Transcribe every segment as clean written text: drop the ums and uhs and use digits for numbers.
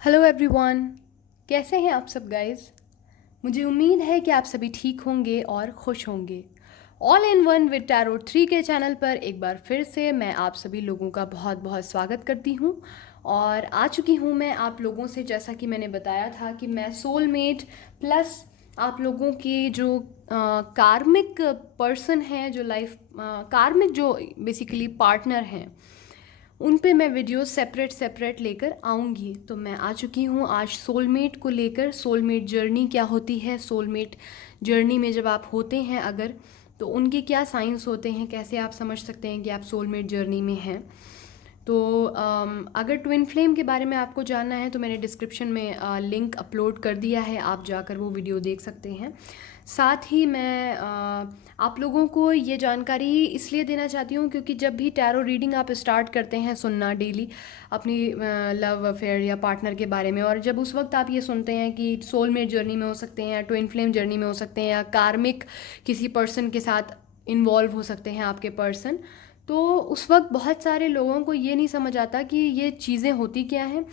Hello everyone, कैसे हैं आप सब गाइस। मुझे उम्मीद है कि आप सभी ठीक होंगे और खुश होंगे। All in one with tarot 3 के चैनल पर एक बार फिर से मैं आप सभी लोगों का बहुत बहुत स्वागत करती हूँ। और आ चुकी हूँ मैं आप लोगों से, जैसा कि मैंने बताया था कि मैं सोलमेट प्लस आप लोगों के जो कार्मिक पर्सन हैं, जो लाइफ कार्मिक जो बेसिकली पार्टनर हैं, उन पे मैं वीडियो सेपरेट सेपरेट लेकर आऊँगी। तो मैं आ चुकी हूँ आज सोलमेट को लेकर। सोलमेट जर्नी क्या होती है, सोलमेट जर्नी में जब आप होते हैं अगर, तो उनके क्या साइंस होते हैं, कैसे आप समझ सकते हैं कि आप सोलमेट जर्नी में हैं। तो अगर ट्विन फ्लेम के बारे में आपको जानना है तो मैंने डिस्क्रिप्शन में लिंक अपलोड कर दिया है, आप जाकर वो वीडियो देख सकते हैं। साथ ही मैं आप लोगों को ये जानकारी इसलिए देना चाहती हूँ क्योंकि जब भी टैरो रीडिंग आप स्टार्ट करते हैं सुनना डेली अपनी लव अफेयर या पार्टनर के बारे में, और जब उस वक्त आप ये सुनते हैं कि सोलमेट जर्नी में हो सकते हैं या ट्विन फ्लेम जर्नी में हो सकते हैं या कार्मिक किसी पर्सन के साथ इन्वॉल्व हो सकते हैं आपके पर्सन, तो उस वक्त बहुत सारे लोगों को ये नहीं समझ आता कि ये चीज़ें होती क्या हैं।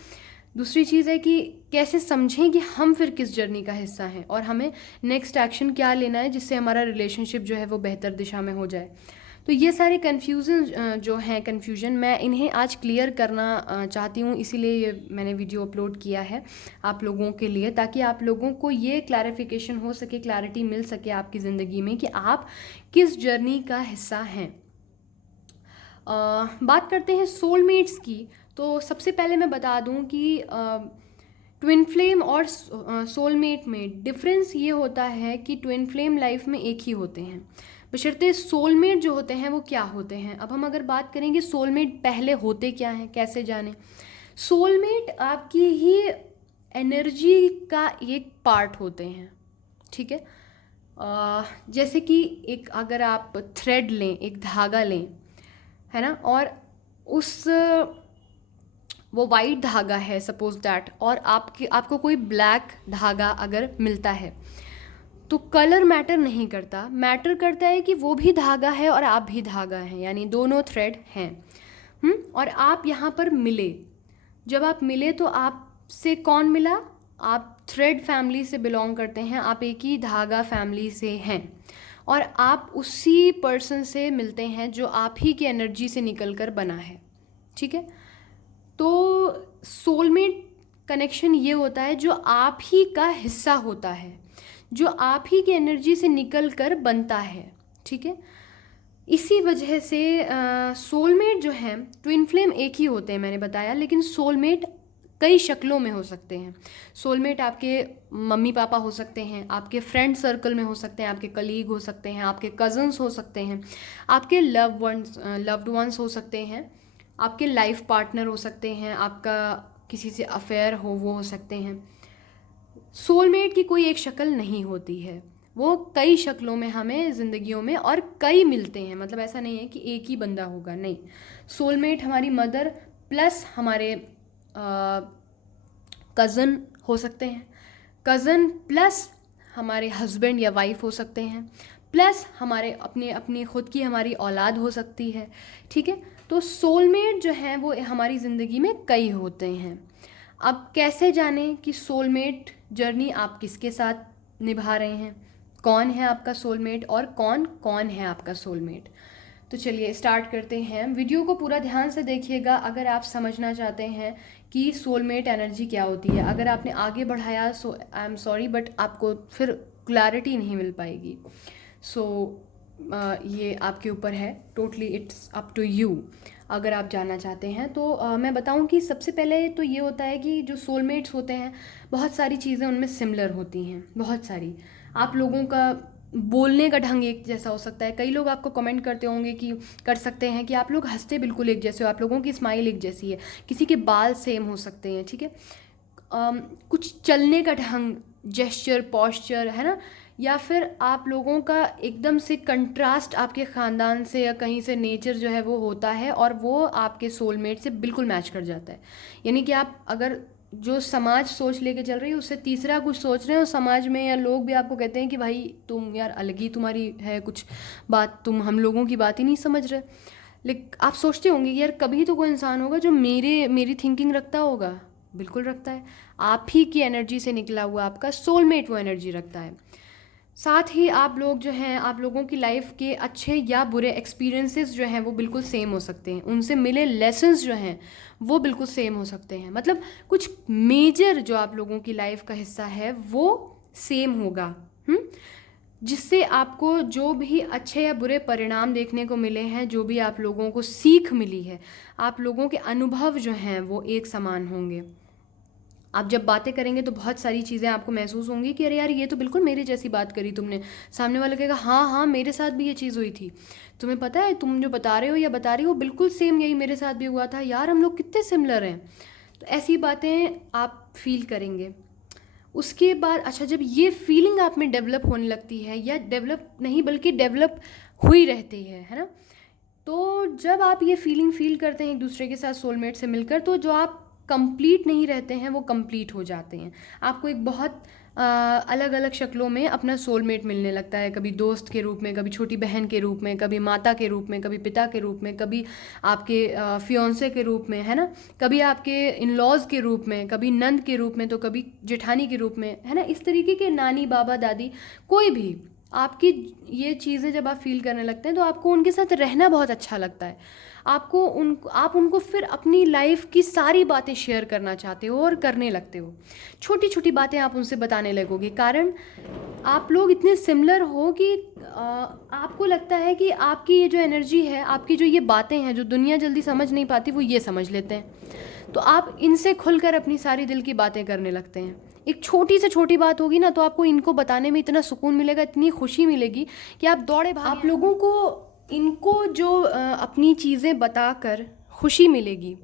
दूसरी चीज़ है कि कैसे समझें कि हम फिर किस जर्नी का हिस्सा हैं और हमें नेक्स्ट एक्शन क्या लेना है जिससे हमारा रिलेशनशिप जो है वो बेहतर दिशा में हो जाए। तो ये सारे कन्फ्यूज़न जो हैं, कन्फ्यूजन, मैं इन्हें आज क्लियर करना चाहती हूँ, इसीलिए ये मैंने वीडियो अपलोड किया है आप लोगों के लिए, ताकि आप लोगों को ये क्लैरिफिकेशन हो सके, क्लैरिटी मिल सके आपकी ज़िंदगी में कि आप किस जर्नी का हिस्सा हैं। बात करते हैं सोलमेट्स की। तो सबसे पहले मैं बता दूं कि ट्विन फ्लेम और सोलमेट में डिफरेंस ये होता है कि ट्विन फ्लेम लाइफ में एक ही होते हैं, बशर्ते सोलमेट जो होते हैं वो क्या होते हैं। अब हम अगर बात करेंगे सोलमेट पहले होते क्या हैं, कैसे जाने। सोलमेट आपकी ही एनर्जी का एक पार्ट होते हैं, ठीक है। जैसे कि एक अगर आप थ्रेड लें, एक धागा लें, है ना, और उस वो वाइट धागा है सपोज दैट, और आपको कोई ब्लैक धागा अगर मिलता है तो कलर मैटर नहीं करता, मैटर करता है कि वो भी धागा है और आप भी धागा हैं, यानी दोनों थ्रेड हैं। और आप यहाँ पर मिले, जब आप मिले तो आपसे कौन मिला, आप थ्रेड फैमिली से बिलोंग करते हैं, आप एक ही धागा फैमिली से हैं और आप उसी पर्सन से मिलते हैं जो आप ही की एनर्जी से निकल कर बना है, ठीक है। तो सोलमेट कनेक्शन ये होता है जो आप ही का हिस्सा होता है, जो आप ही की एनर्जी से निकल कर बनता है, ठीक है। इसी वजह से सोलमेट जो हैं, ट्विन फ्लेम एक ही होते हैं मैंने बताया, लेकिन सोलमेट कई शक्लों में हो सकते हैं। सोलमेट आपके मम्मी पापा हो सकते हैं, आपके फ्रेंड सर्कल में हो सकते हैं, आपके कलीग हो सकते हैं, आपके कज़न्स हो सकते हैं, आपके लव्ड वंस हो सकते हैं, आपके लाइफ पार्टनर हो सकते हैं, आपका किसी से अफेयर हो वो हो सकते हैं। सोलमेट की कोई एक शक्ल नहीं होती है, वो कई शक्लों में हमें ज़िंदगियों में और कई मिलते हैं, मतलब ऐसा नहीं है कि एक ही बंदा होगा, नहीं। सोलमेट हमारी मदर प्लस हमारे कज़न हो सकते हैं, कज़न प्लस हमारे हस्बैंड या वाइफ हो सकते हैं, प्लस हमारे अपने अपनी खुद की हमारी औलाद हो सकती है, ठीक है। तो सोलमेट जो है वो हमारी ज़िंदगी में कई होते हैं। अब कैसे जानें कि सोलमेट जर्नी आप किसके साथ निभा रहे हैं, कौन है आपका सोलमेट और कौन कौन है आपका सोलमेट। तो चलिए स्टार्ट करते हैं। वीडियो को पूरा ध्यान से देखिएगा अगर आप समझना चाहते हैं कि सोलमेट एनर्जी क्या होती है। अगर आपने आगे बढ़ाया सो आई एम सॉरी, बट आपको फिर क्लैरिटी नहीं मिल पाएगी। सो ये आपके ऊपर है, totally it's up to you अगर आप जानना चाहते हैं तो। मैं बताऊं कि सबसे पहले तो ये होता है कि जो सोलमेट्स होते हैं बहुत सारी चीज़ें उनमें सिमिलर होती हैं, बहुत सारी। आप लोगों का बोलने का ढंग एक जैसा हो सकता है, कई लोग आपको कमेंट करते होंगे कि कर सकते हैं कि आप लोग हंसते बिल्कुल एक जैसे हो, आप लोगों की स्माइल एक जैसी है, किसी के बाल सेम हो सकते हैं, ठीक है। कुछ चलने का ढंग, जेस्चर, पॉस्चर, है ना, या फिर आप लोगों का एकदम से कंट्रास्ट आपके ख़ानदान से या कहीं से नेचर जो है वो होता है और वो आपके सोलमेट से बिल्कुल मैच कर जाता है। यानी कि आप अगर जो समाज सोच लेके चल रही है उससे तीसरा कुछ सोच रहे हो समाज में, या लोग भी आपको कहते हैं कि भाई तुम यार अलग ही तुम्हारी है कुछ बात, तुम हम लोगों की बात ही नहीं समझ रहे। लेकिन आप सोचते होंगे कि यार कभी तो कोई इंसान होगा जो मेरी थिंकिंग रखता होगा, बिल्कुल रखता है। आप ही की एनर्जी से निकला हुआ आपका सोलमेट वो एनर्जी रखता है। साथ ही आप लोग जो हैं, आप लोगों की लाइफ के अच्छे या बुरे एक्सपीरियंसेस जो हैं वो बिल्कुल सेम हो सकते हैं, उनसे मिले लेसन्स जो हैं वो बिल्कुल सेम हो सकते हैं। मतलब कुछ मेजर जो आप लोगों की लाइफ का हिस्सा है वो सेम होगा। जिससे आपको जो भी अच्छे या बुरे परिणाम देखने को मिले हैं, जो भी आप लोगों को सीख मिली है, आप लोगों के अनुभव जो हैं वो एक समान होंगे। आप जब बातें करेंगे तो बहुत सारी चीज़ें आपको महसूस होंगी कि अरे यार ये तो बिल्कुल मेरी जैसी बात करी तुमने। सामने वाला कहेगा हाँ हाँ मेरे साथ भी ये चीज़ हुई थी, तुम्हें पता है तुम जो बता रहे हो या बता रही हो बिल्कुल सेम यही मेरे साथ भी हुआ था, यार हम लोग कितने सिमिलर हैं। तो ऐसी बातें आप फील करेंगे। उसके बाद अच्छा, जब ये फीलिंग आप में डेवलप होने लगती है, या डेवलप नहीं बल्कि डेवलप हुई रहती है ना, तो जब आप ये फीलिंग फील करते हैं एक दूसरे के साथ सोलमेट से मिलकर, तो जो आप कंप्लीट नहीं रहते हैं वो कंप्लीट हो जाते हैं। आपको एक बहुत अलग अलग शक्लों में अपना सोलमेट मिलने लगता है, कभी दोस्त के रूप में, कभी छोटी बहन के रूप में, कभी माता के रूप में, कभी पिता के रूप में, कभी आपके फियोंसे के रूप में, है ना, कभी आपके इन लॉज के रूप में, कभी नंद के रूप में, तो कभी जेठानी के रूप में, है ना। इस तरीके के नानी बाबा दादी कोई भी आपकी ये चीज़ें जब आप फील करने लगते हैं तो आपको उनके साथ रहना बहुत अच्छा लगता है। आप उनको फिर अपनी लाइफ की सारी बातें शेयर करना चाहते हो और करने लगते हो। छोटी छोटी बातें आप उनसे बताने लगोगे, कारण आप लोग इतने सिमिलर हो कि आपको लगता है कि आपकी ये जो एनर्जी है, आपकी जो ये बातें हैं जो दुनिया जल्दी समझ नहीं पाती, वो ये समझ लेते हैं। तो आप इनसे खुलकर अपनी सारी दिल की बातें करने लगते हैं। एक छोटी से छोटी बात होगी ना, तो आपको इनको बताने में इतना सुकून मिलेगा, इतनी खुशी मिलेगी कि आप दौड़े भागे। आप लोगों को इनको जो अपनी चीज़ें बताकर खुशी मिलेगी,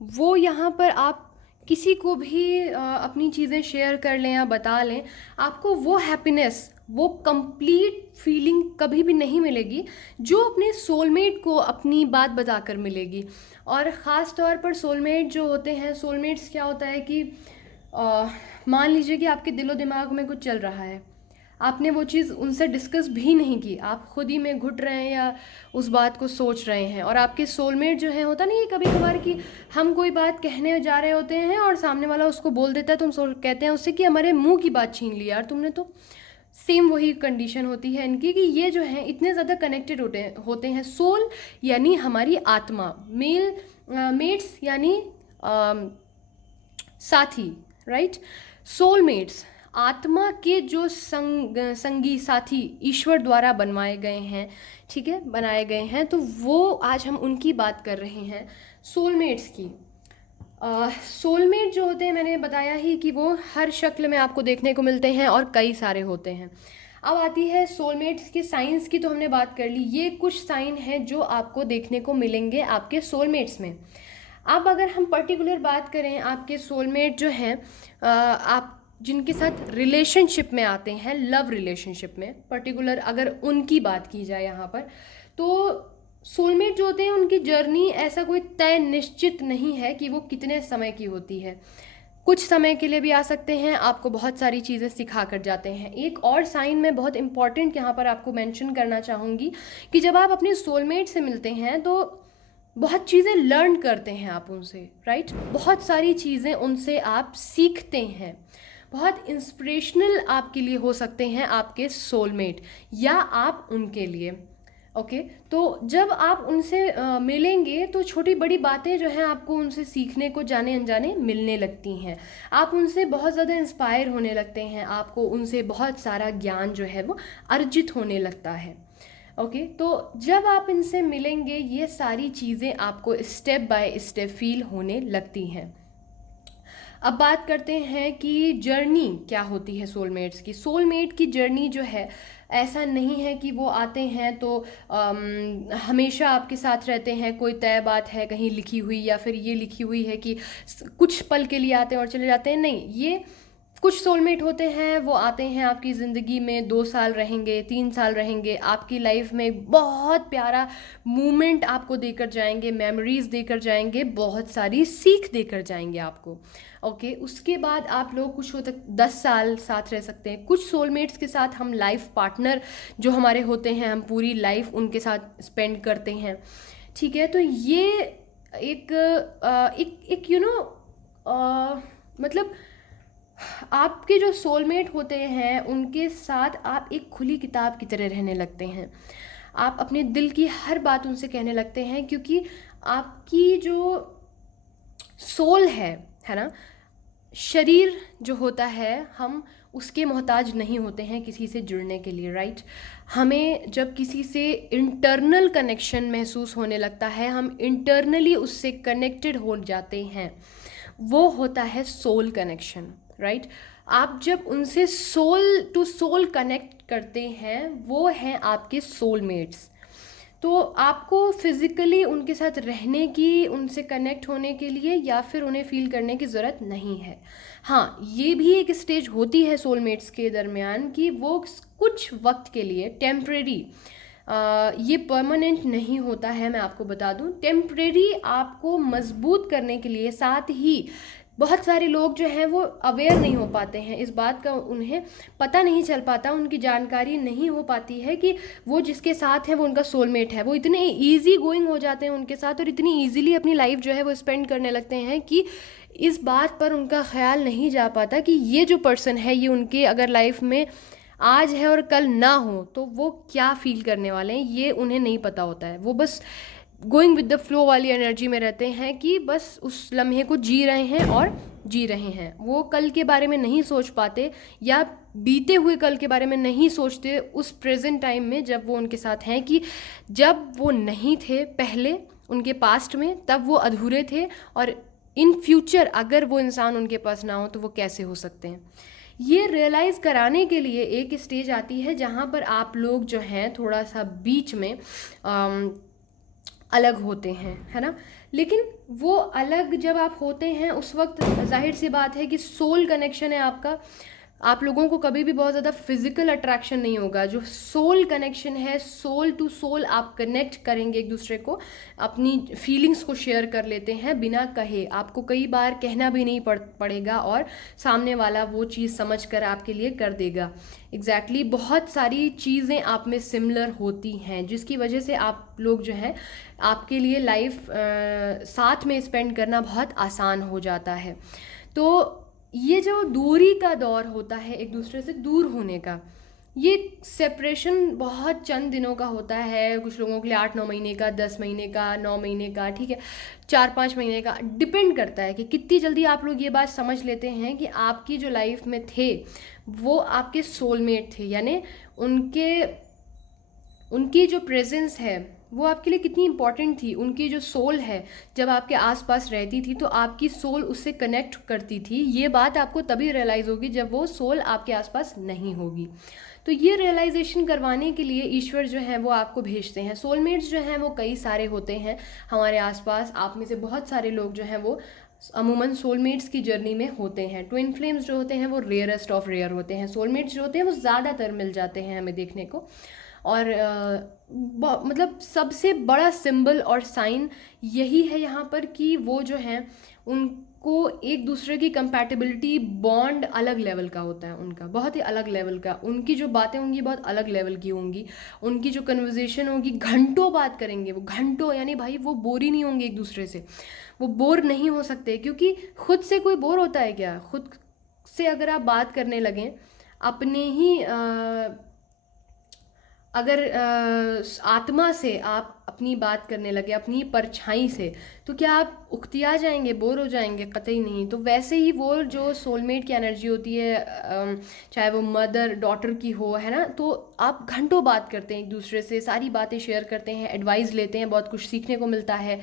वो यहाँ पर आप किसी को भी अपनी चीज़ें शेयर कर लें या बता लें, आपको वो हैप्पीनेस, वो कंप्लीट फीलिंग कभी भी नहीं मिलेगी जो अपने सोलमेट को अपनी बात बताकर मिलेगी। और ख़ास तौर पर सोलमेट जो होते हैं, सोलमेट्स क्या होता है कि मान लीजिए कि आपके दिलो दिमाग में कुछ चल रहा है, आपने वो चीज़ उनसे डिस्कस भी नहीं की, आप खुद ही में घुट रहे हैं या उस बात को सोच रहे हैं, और आपके सोलमेट जो है, होता नहीं है कभी कभार कि हम कोई बात कहने जा रहे होते हैं और सामने वाला उसको बोल देता है, तो हम कहते हैं उससे कि हमारे मुंह की बात छीन ली यार तुमने। तो सेम वही कंडीशन होती है इनकी कि ये जो है इतने ज़्यादा कनेक्टेड होते हैं। सोल यानी हमारी आत्मा, मेट्स यानी साथी, राइट। सोलमेट्स आत्मा के जो संगी साथी ईश्वर द्वारा बनवाए गए हैं, ठीक है, बनाए गए हैं। तो वो आज हम उनकी बात कर रहे हैं, सोलमेट्स की। सोलमेट जो होते हैं, मैंने बताया ही कि वो हर शक्ल में आपको देखने को मिलते हैं और कई सारे होते हैं। अब आती है सोलमेट्स के साइंस की, तो हमने बात कर ली। ये कुछ साइन हैं जो आपको देखने को मिलेंगे आपके सोलमेट्स में। अब अगर हम पर्टिकुलर बात करें, आपके सोलमेट जो हैं, आप जिनके साथ रिलेशनशिप में आते हैं, लव रिलेशनशिप में पर्टिकुलर अगर उनकी बात की जाए यहाँ पर, तो सोलमेट जो होते हैं उनकी जर्नी ऐसा कोई तय निश्चित नहीं है कि वो कितने समय की होती है। कुछ समय के लिए भी आ सकते हैं, आपको बहुत सारी चीज़ें सिखा कर जाते हैं। एक और साइन मैं बहुत इंपॉर्टेंट यहाँ पर आपको मेंशन करना चाहूँगी कि जब आप अपने सोलमेट से मिलते हैं तो बहुत चीज़ें लर्न करते हैं आप उनसे, राइट। बहुत सारी चीज़ें उनसे आप सीखते हैं। बहुत इंस्पिरेशनल आपके लिए हो सकते हैं आपके सोलमेट, या आप उनके लिए। ओके, तो जब आप उनसे मिलेंगे तो छोटी बड़ी बातें जो हैं आपको उनसे सीखने को जाने अनजाने मिलने लगती हैं। आप उनसे बहुत ज़्यादा इंस्पायर होने लगते हैं, आपको उनसे बहुत सारा ज्ञान जो है वो अर्जित होने लगता है। ओके, तो जब आप इनसे मिलेंगे ये सारी चीज़ें आपको स्टेप बाय स्टेप फील होने लगती हैं। अब बात करते हैं कि जर्नी क्या होती है सोलमेट्स की। सोलमेट की जर्नी जो है, ऐसा नहीं है कि वो आते हैं तो हमेशा आपके साथ रहते हैं, कोई तय बात है कहीं लिखी हुई, या फिर ये लिखी हुई है कि कुछ पल के लिए आते हैं और चले जाते हैं। नहीं, ये कुछ सोलमेट होते हैं, वो आते हैं आपकी ज़िंदगी में, 2 साल रहेंगे, 3 साल रहेंगे, आपकी लाइफ में बहुत प्यारा मोमेंट आपको देकर जाएंगे, मेमोरीज़ देकर जाएंगे, बहुत सारी सीख देकर जाएंगे आपको। ओके, उसके बाद आप लोग कुछ 10 साल साथ रह सकते हैं। कुछ सोलमेट्स के साथ हम लाइफ पार्टनर जो हमारे होते हैं, हम पूरी लाइफ उनके साथ स्पेंड करते हैं, ठीक है। तो ये एक मतलब आपके जो सोलमेट होते हैं उनके साथ आप एक खुली किताब की तरह रहने लगते हैं। आप अपने दिल की हर बात उनसे कहने लगते हैं, क्योंकि आपकी जो सोल है ना, शरीर जो होता है हम उसके मोहताज नहीं होते हैं किसी से जुड़ने के लिए, राइट। हमें जब किसी से इंटरनल कनेक्शन महसूस होने लगता है, हम इंटरनली उससे कनेक्टेड हो जाते हैं, वो होता है सोल कनेक्शन, राइट। आप जब उनसे सोल टू सोल कनेक्ट करते हैं, वो हैं आपके सोलमेट्स। तो आपको फिज़िकली उनके साथ रहने की, उनसे कनेक्ट होने के लिए या फिर उन्हें फ़ील करने की ज़रूरत नहीं है। हाँ, ये भी एक स्टेज होती है सोलमेट्स के दरमियान कि वो कुछ वक्त के लिए टेम्परेरी, ये परमानेंट नहीं होता है, मैं आपको बता दूं। टेम्परेरी आपको मजबूत करने के लिए, साथ ही बहुत सारे लोग जो हैं वो अवेयर नहीं हो पाते हैं इस बात का, उन्हें पता नहीं चल पाता, उनकी जानकारी नहीं हो पाती है कि वो जिसके साथ है वो उनका सोलमेट है। वो इतने ईजी गोइंग हो जाते हैं उनके साथ और इतनी ईजिली अपनी लाइफ जो है वो स्पेंड करने लगते हैं कि इस बात पर उनका ख्याल नहीं जा पाता कि ये जो पर्सन है ये उनके अगर लाइफ में आज है और कल ना हो तो वो क्या फील करने वाले हैं, ये उन्हें नहीं पता होता है। वो बस गोइंग विद द फ्लो वाली एनर्जी में रहते हैं कि बस उस लम्हे को जी रहे हैं और जी रहे हैं। वो कल के बारे में नहीं सोच पाते या बीते हुए कल के बारे में नहीं सोचते उस प्रेजेंट टाइम में जब वो उनके साथ हैं, कि जब वो नहीं थे पहले उनके पास्ट में तब वो अधूरे थे, और इन फ्यूचर अगर वो इंसान उनके पास ना हो तो वो कैसे हो सकते हैं। ये रियलाइज़ कराने के लिए एक स्टेज आती है जहाँ पर आप लोग जो हैं थोड़ा सा बीच में अलग होते हैं, है ना। लेकिन वो अलग जब आप होते हैं उस वक्त जाहिर सी बात है कि सोल कनेक्शन है आपका, आप लोगों को कभी भी बहुत ज़्यादा फिजिकल अट्रैक्शन नहीं होगा। जो सोल कनेक्शन है, सोल टू सोल आप कनेक्ट करेंगे एक दूसरे को, अपनी फीलिंग्स को शेयर कर लेते हैं बिना कहे। आपको कई बार कहना भी नहीं पड़ेगा और सामने वाला वो चीज़ समझ कर आपके लिए कर देगा। एग्जैक्टली बहुत सारी चीज़ें आप में सिमिलर होती हैं जिसकी वजह से आप लोग जो है आपके लिए लाइफ साथ में स्पेंड करना बहुत आसान हो जाता है। तो ये जो दूरी का दौर होता है एक दूसरे से दूर होने का, ये सेपरेशन बहुत चंद दिनों का होता है। कुछ लोगों के लिए 8-9 महीने का, 10 महीने का, 9 महीने का, ठीक है, 4-5 महीने का, डिपेंड करता है कि कितनी जल्दी आप लोग ये बात समझ लेते हैं कि आपकी जो लाइफ में थे वो आपके सोलमेट थे, यानी उनकी जो प्रेजेंस है वो आपके लिए कितनी इंपॉर्टेंट थी। उनकी जो सोल है जब आपके आसपास रहती थी तो आपकी सोल उससे कनेक्ट करती थी। ये बात आपको तभी रियलाइज़ होगी जब वो सोल आपके आसपास नहीं होगी। तो ये रियलाइजेशन करवाने के लिए ईश्वर जो है वो आपको भेजते हैं। सोलमेट्स जो हैं वो कई सारे होते हैं हमारे आसपास। आप में से बहुत सारे लोग जो हैं वो अमूमन सोलमेट्स की जर्नी में होते हैं। ट्विन फ्लेम्स जो होते हैं वो रेयरेस्ट ऑफ रेयर होते हैं। सोलमेट्स जो होते हैं वो ज़्यादातर मिल जाते हैं हमें देखने को। और मतलब सबसे बड़ा सिंबल और साइन यही है यहाँ पर कि वो जो हैं उनको एक दूसरे की कंपैटिबिलिटी, बॉन्ड अलग लेवल का होता है उनका, बहुत ही अलग लेवल का। उनकी जो बातें होंगी बहुत अलग लेवल की होंगी। उनकी जो कन्वर्जेशन होगी, घंटों बात करेंगे वो, घंटों, यानी भाई वो बोर ही नहीं होंगे एक दूसरे से। वो बोर नहीं हो सकते, क्योंकि खुद से कोई बोर होता है क्या? खुद से अगर आप बात करने लगें अपने ही अगर आत्मा से आप अपनी बात करने लगे, अपनी परछाई से, तो क्या आप उकतिया जाएंगे, बोर हो जाएंगे? कतई नहीं। तो वैसे ही वो जो सोलमेट की एनर्जी होती है, चाहे वो मदर डॉटर की हो, है ना, तो आप घंटों बात करते हैं एक दूसरे से, सारी बातें शेयर करते हैं, एडवाइस लेते हैं, बहुत कुछ सीखने को मिलता है,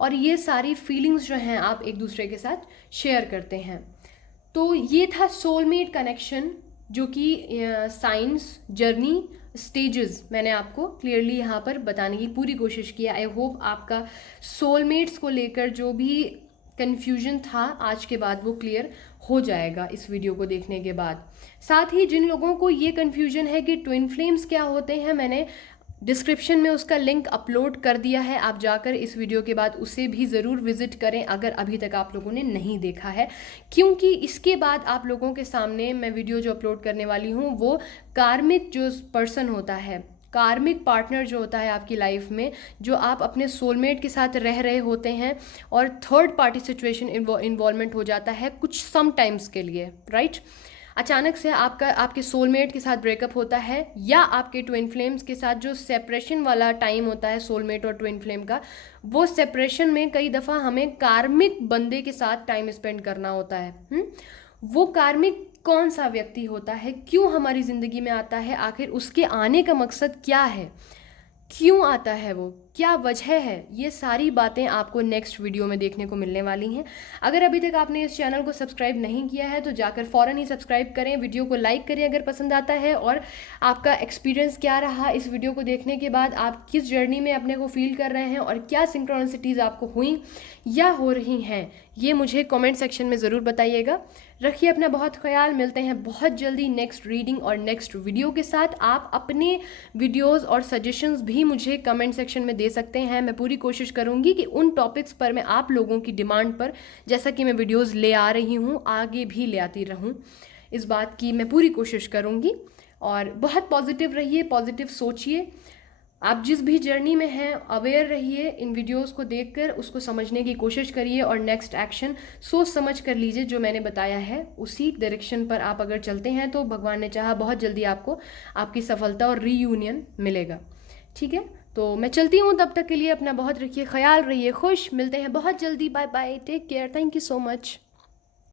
और ये सारी फीलिंग्स जो हैं आप एक दूसरे के साथ शेयर करते हैं। तो ये था सोलमेट कनेक्शन, जो कि साइंस, जर्नी, स्टेजेस मैंने आपको क्लियरली यहाँ पर बताने की पूरी कोशिश की है। आई होप आपका सोलमेट्स को लेकर जो भी कन्फ्यूजन था आज के बाद वो क्लियर हो जाएगा इस वीडियो को देखने के बाद। साथ ही जिन लोगों को ये कन्फ्यूजन है कि ट्विन फ्लेम्स क्या होते हैं, मैंने डिस्क्रिप्शन में उसका लिंक अपलोड कर दिया है। आप जाकर इस वीडियो के बाद उसे भी ज़रूर विज़िट करें अगर अभी तक आप लोगों ने नहीं देखा है, क्योंकि इसके बाद आप लोगों के सामने मैं वीडियो जो अपलोड करने वाली हूँ वो कार्मिक जो पर्सन होता है, कार्मिक पार्टनर जो होता है आपकी लाइफ में, जो आप अपने सोलमेट के साथ रह रहे होते हैं और थर्ड पार्टी सिचुएशन इन्वॉल्वमेंट हो जाता है कुछ सम टाइम्स के लिए, राइट। अचानक से आपके सोलमेट के साथ ब्रेकअप होता है, या आपके ट्विन फ्लेम्स के साथ जो सेपरेशन वाला टाइम होता है सोलमेट और ट्विन फ्लेम का, वो सेपरेशन में कई दफ़ा हमें कार्मिक बंदे के साथ टाइम स्पेंड करना होता है। वो कार्मिक कौन सा व्यक्ति होता है, क्यों हमारी ज़िंदगी में आता है, आखिर उसके आने का मकसद क्या है, क्यों आता है, वो क्या वजह है, ये सारी बातें आपको नेक्स्ट वीडियो में देखने को मिलने वाली हैं। अगर अभी तक आपने इस चैनल को सब्सक्राइब नहीं किया है तो जाकर फ़ौरन ही सब्सक्राइब करें, वीडियो को लाइक करें अगर पसंद आता है, और आपका एक्सपीरियंस क्या रहा इस वीडियो को देखने के बाद, आप किस जर्नी में अपने को फील कर रहे हैं और क्या सिंक्रोनिसिटीज़ आपको हुई या हो रही हैं, ये मुझे कमेंट सेक्शन में ज़रूर बताइएगा। रखिए अपना बहुत ख्याल, मिलते हैं बहुत जल्दी नेक्स्ट रीडिंग और नेक्स्ट वीडियो के साथ। आप अपने वीडियोस और सजेशंस भी मुझे कमेंट सेक्शन में दे सकते हैं। मैं पूरी कोशिश करूंगी कि उन टॉपिक्स पर मैं आप लोगों की डिमांड पर, जैसा कि मैं वीडियोस ले आ रही हूँ, आगे भी ले आती रहूँ, इस बात की मैं पूरी कोशिश करूँगी। और बहुत पॉजिटिव रहिए, पॉजिटिव सोचिए। आप जिस भी जर्नी में हैं अवेयर रहिए, इन वीडियोस को देखकर उसको समझने की कोशिश करिए और नेक्स्ट एक्शन सोच समझ कर लीजिए। जो मैंने बताया है उसी डायरेक्शन पर आप अगर चलते हैं तो भगवान ने चाहा बहुत जल्दी आपको आपकी सफलता और रीयूनियन मिलेगा। ठीक है, तो मैं चलती हूँ, तब तक के लिए अपना बहुत रखिए ख्याल, रहिए खुश, मिलते हैं बहुत जल्दी, bye bye, take care, thank you so much.